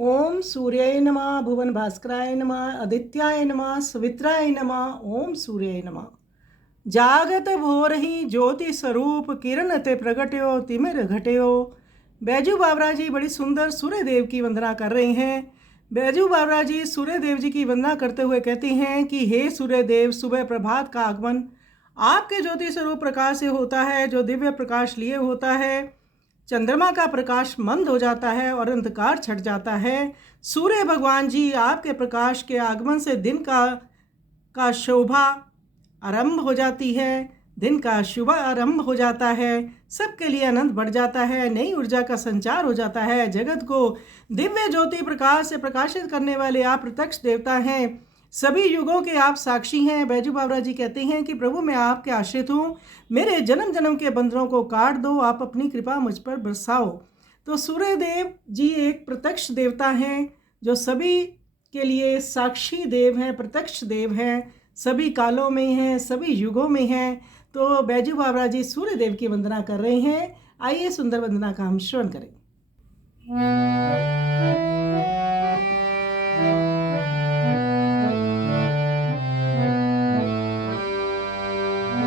ओम सूर्याय नमः, भुवन भास्कराय नमः, आदित्याय नमः, सवित्राय नमः। ओम सूर्याय नमः। जागत भोरहि ज्योति स्वरूप किरण ते प्रगट्यो तिमिर घट्यो। बैजू बाबरा जी बड़ी सुंदर सूर्य देव की वंदना कर रहे हैं। बैजू बाबरा जी सूर्य देव जी की वंदना करते हुए कहती हैं कि हे सूर्य देव, सुबह प्रभात का आगमन आपके ज्योति स्वरूप प्रकाश से होता है, जो दिव्य प्रकाश लिए होता है। चंद्रमा का प्रकाश मंद हो जाता है और अंधकार छट जाता है। सूर्य भगवान जी आपके प्रकाश के आगमन से दिन का शोभा आरंभ हो जाती है, दिन का शुभ आरंभ हो जाता है, सबके लिए आनंद बढ़ जाता है, नई ऊर्जा का संचार हो जाता है। जगत को दिव्य ज्योति प्रकाश से प्रकाशित करने वाले आप प्रत्यक्ष देवता हैं, सभी युगों के आप साक्षी हैं। बैजू बाबरा जी कहते हैं कि प्रभु मैं आपके आश्रित हूँ, मेरे जन्म जन्म के बंधनों को काट दो, आप अपनी कृपा मुझ पर बरसाओ। तो सूर्य देव जी एक प्रत्यक्ष देवता हैं जो सभी के लिए साक्षी देव हैं, प्रत्यक्ष देव हैं, सभी कालों में हैं, सभी युगों में हैं। तो बैजू बाबरा जी सूर्य देव की वंदना कर रहे हैं। आइए सुंदर वंदना का हम श्रवण करें।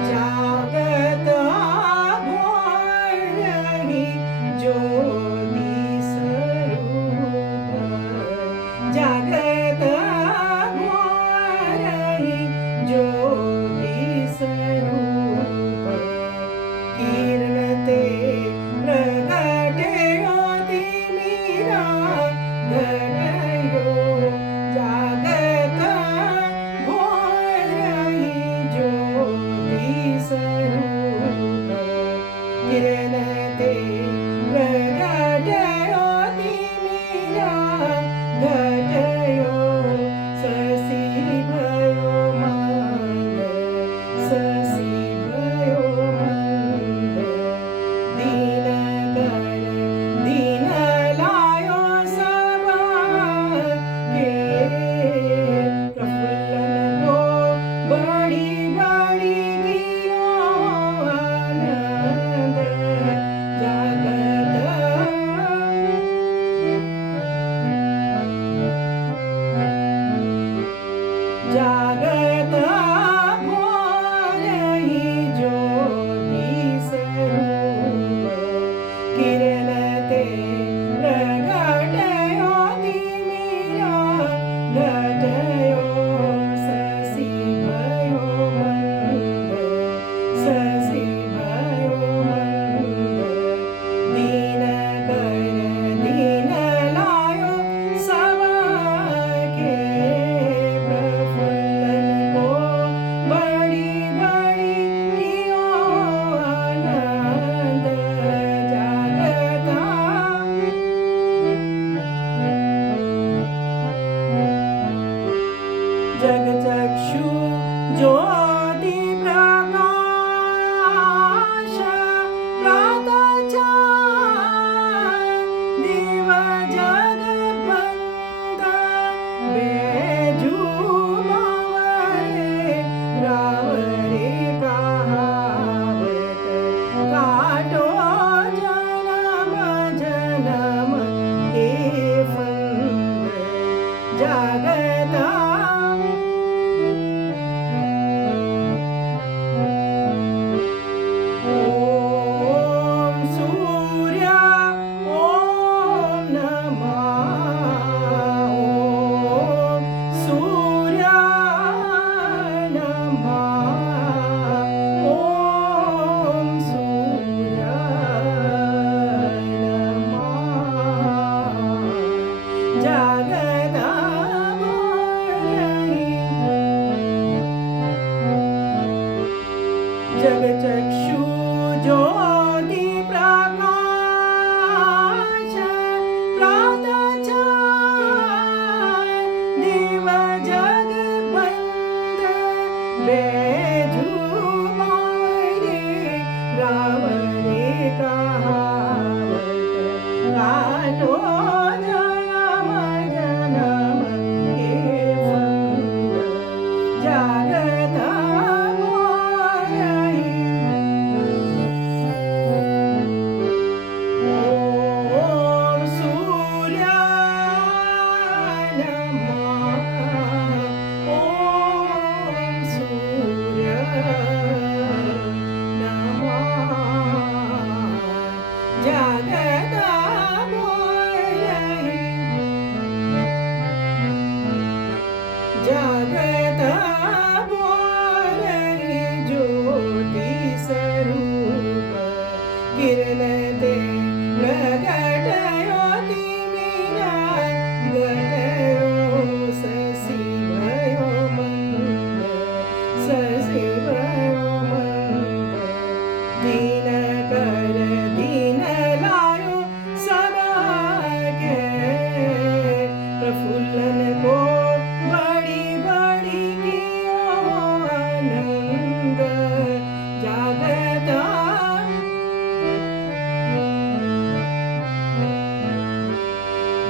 जागत भोरहि ज्योति स्वरूप, जागत भोरहि ज्योति स्वरूप, किरण ते प्रगट्यो तिमिरा घट्यो। जागत भोरहि ज्योति स्वरूप, किरण ते प्रगट्यो तिमिरा घट्यो। शशि भयो मंद, शशि भयो मंद, दीनकर दीन लायो सब के। प्रफुल्लन को बड़ी बड़ी कियो आनंद। जागत भोरहि ज्योति स्वरूप, किरण ते प्रगट्यो तिमिरा घट्यो। शशि भयो मंद, शशि भयो मंद, दीनकर दीन लायो सब के। प्रफुल्लन को बड़ी बड़ी कियो आनंद। जग चक्षु ज्योति प्रकाश, प्रातः चार दिव जग बंद। बैजू बावरे रावरे कहावत, काटो जन्म जन्म के फंद। जागत ओम सूर्य ओम नमः, ओम सूर्य नमः, ओम सूर्य नमः। जागत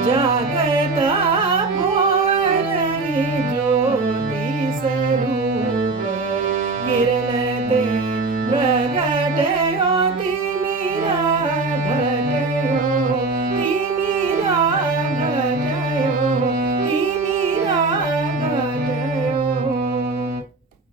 जागता